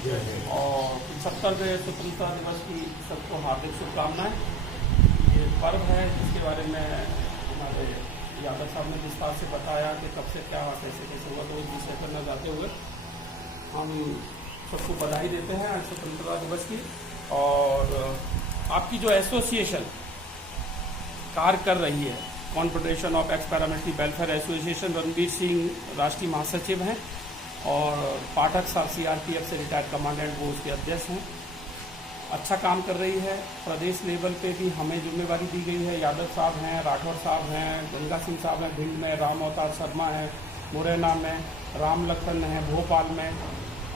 और 75वें स्वतंत्रता दिवस की सबको हार्दिक शुभकामनाएं। ये पर्व है जिसके बारे में हमारे यादव साहब ने विस्तार से बताया कि कब से क्या कैसे कैसे हुआ, तो इस विषय पर न जाते हुए हम सबको बधाई देते हैं आज स्वतंत्रता दिवस की। और आपकी जो एसोसिएशन कार्य कर रही है, confederation of x paramilitary welfare association, Ranbir Singh राष्ट्रीय महासचिव हैं और पाठक साहब सीआरपीएफ से रिटायर्ड कमांडेंट वो उसके अध्यक्ष हैं। अच्छा काम कर रही है। प्रदेश लेवल पे भी हमें जिम्मेवारी दी गई है। यादव साहब हैं, राठौर साहब हैं, गंगा सिंह साहब हैं भिंड में, राम अवतार शर्मा हैं मुरैना में, राम लखन हैं भोपाल में,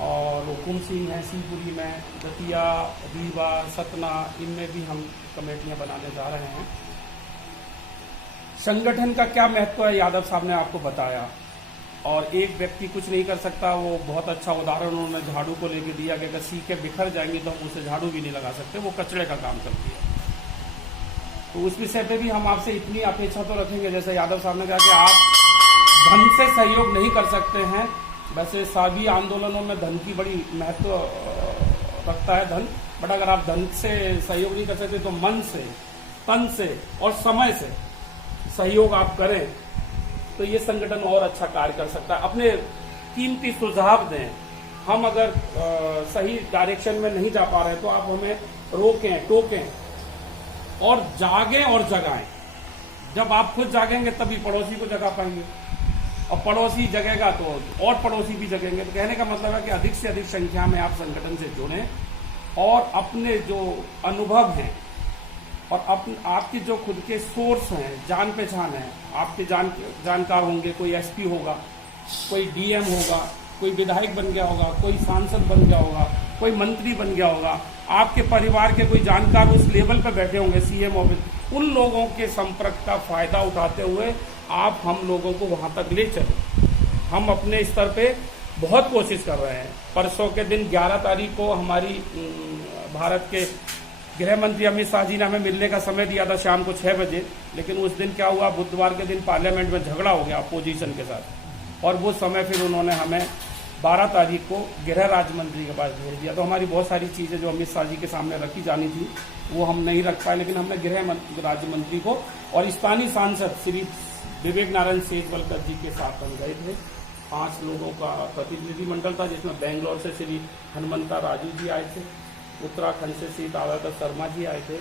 और हुकुम सिंह हैं शिवपुरी में, दतिया, रीवा, सतना, इनमें भी हम कमेटियां बनाने जा रहे हैं। संगठन का क्या महत्व है यादव साहब ने आपको बताया, और एक व्यक्ति कुछ नहीं कर सकता। वो बहुत अच्छा उदाहरण उन्होंने झाड़ू को लेके दिया कि अगर सीखें बिखर जाएंगी तो हम उसे झाड़ू भी नहीं लगा सकते, वो कचरे का काम करती है। तो उस विषय पे भी हम आपसे इतनी अपेक्षा तो रखेंगे, जैसे यादव साहब ने कहा कि आप धन से सहयोग नहीं कर सकते हैं। वैसे सभी आंदोलनों में धन की बड़ी महत्व रखता है धन, बट अगर आप धन से सहयोग नहीं कर सकते तो मन से, तन से और समय से सहयोग आप करें तो ये संगठन और अच्छा कार्य कर सकता है। अपने कीमती सुझाव दें। हम अगर सही डायरेक्शन में नहीं जा पा रहे तो आप हमें रोकें, टोकें और जागें और जगाएं। जब आप खुद जागेंगे तभी पड़ोसी को जगा पाएंगे, और पड़ोसी जगेगा तो और पड़ोसी भी जगेंगे। तो कहने का मतलब है कि अधिक से अधिक संख्या में आप संगठन से जुड़ें और अपने जो अनुभव हैं और आपके जो खुद के सोर्स हैं, जान पहचान है, आपके जानकार होंगे, कोई एसपी होगा, कोई डीएम होगा, कोई विधायक बन गया होगा, कोई सांसद बन गया होगा, कोई मंत्री बन गया होगा, आपके परिवार के कोई जानकार उस लेवल पर बैठे होंगे सीएम ऑफिस, उन लोगों के संपर्क का फायदा उठाते हुए आप हम लोगों को वहां तक ले चले। हम अपने स्तर पे बहुत कोशिश कर रहे हैं। परसों के दिन 11 तारीख को हमारी भारत के गृह मंत्री अमित शाह जी ने हमें मिलने का समय दिया था शाम को 6 बजे, लेकिन उस दिन क्या हुआ, बुधवार के दिन पार्लियामेंट में झगड़ा हो गया अपोजिशन के साथ, और वो समय फिर उन्होंने हमें 12 तारीख को गृह राज्य मंत्री के पास भेज दिया। तो हमारी बहुत सारी चीज़ें जो अमित शाह जी के सामने रखी जानी थी वो हम नहीं रख पाए, लेकिन हमने गृह राज्य मंत्री को और स्थानीय सांसद श्री विवेक नारायण सेजवलकर जी के साथ हम गए थे। 5 लोगों का प्रतिनिधिमंडल था, जिसमें बेंगलोर से श्री हनुमंता राजू जी आए थे, उत्तराखंड से श्री तारादत्त शर्मा जी आए थे,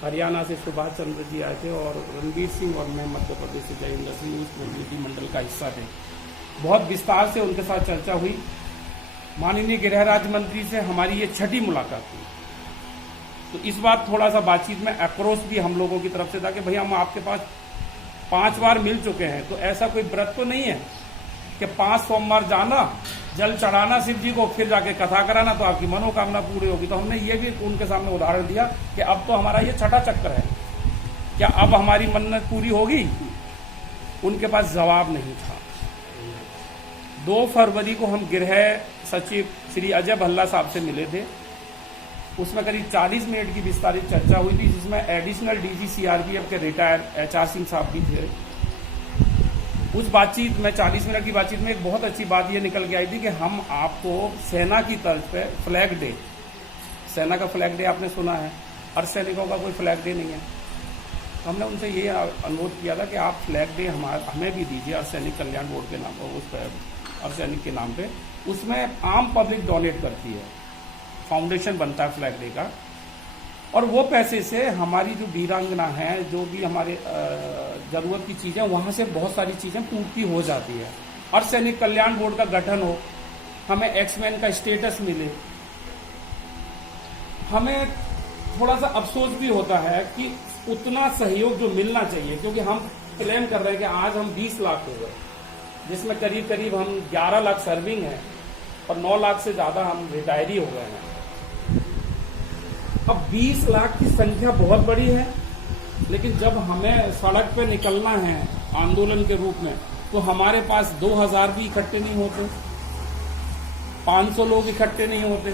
हरियाणा से सुभाष चंद्र जी आए थे, और रणबीर सिंह और मैं मध्य प्रदेश से जयेंद्र सिंह उस प्रतिनिधिमंडल का हिस्सा थे। बहुत विस्तार से उनके साथ चर्चा हुई। माननीय गृह राज्य मंत्री से हमारी ये 6ठी मुलाकात थी। तो इस बार थोड़ा सा बातचीत में अप्रोच भी हम लोगों की तरफ से था कि भैया हम आपके पास 5 बार मिल चुके हैं, तो ऐसा कोई व्रत तो नहीं है कि 5 सोमवार जाना, जल चढ़ाना शिव जी को, फिर जाके कथा कराना तो आपकी मनोकामना पूरी होगी। तो हमने ये भी उनके सामने उदाहरण दिया कि अब तो हमारा ये 6ठा चक्कर है, क्या अब हमारी मन्नत पूरी होगी? उनके पास जवाब नहीं था। 2 फरवरी को हम गृह सचिव श्री अजय भल्ला साहब से मिले थे। उसमें करीब 40 मिनट की विस्तारित चर्चा हुई थी, जिसमें एडिशनल डीजी सीआरपीएफ के रिटायर्ड एचआर सिंह साहब भी थे। उस बातचीत में 40 मिनट की बातचीत में एक बहुत अच्छी बात ये निकल के आई थी कि हम आपको सेना की तर्ज पे फ्लैग डे, सेना का फ्लैग डे आपने सुना है, अर्धसैनिकों का कोई फ्लैग डे नहीं है। तो हमने उनसे ये अनुरोध किया था कि आप फ्लैग डे हमें भी दीजिए अर्धसैनिक कल्याण बोर्ड के नाम, उस पर अर्धसैनिक के नाम पे। उसमें आम पब्लिक डोनेट करती है, फाउंडेशन बनता है फ्लैग डे का, और वो पैसे से हमारी जो वीरांगना है, जो भी हमारे जरूरत की चीजें, वहां से बहुत सारी चीजें पूर्ति हो जाती है। अर्धसैनिक कल्याण बोर्ड का गठन हो, हमें एक्समैन का स्टेटस मिले। हमें थोड़ा सा अफसोस भी होता है कि उतना सहयोग जो मिलना चाहिए, क्योंकि हम क्लेम कर रहे हैं कि आज हम 20 लाख हो गए, जिसमें करीब करीब हम 11 लाख सर्विंग है और 9 लाख से ज्यादा हम रिटायरी हो गए हैं। अब 20 लाख की संख्या बहुत बड़ी है, लेकिन जब हमें सड़क पे निकलना है आंदोलन के रूप में, तो हमारे पास 2000 भी इकट्ठे नहीं होते, 500 लोग इकट्ठे नहीं होते।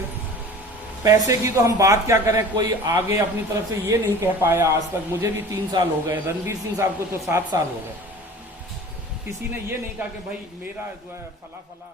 पैसे की तो हम बात क्या करें, कोई आगे अपनी तरफ से ये नहीं कह पाया आज तक। मुझे भी 3 साल हो गए, रणबीर सिंह साहब को तो 7 साल हो गए। किसी ने ये नहीं कहा कि भाई मेरा जो है फला फला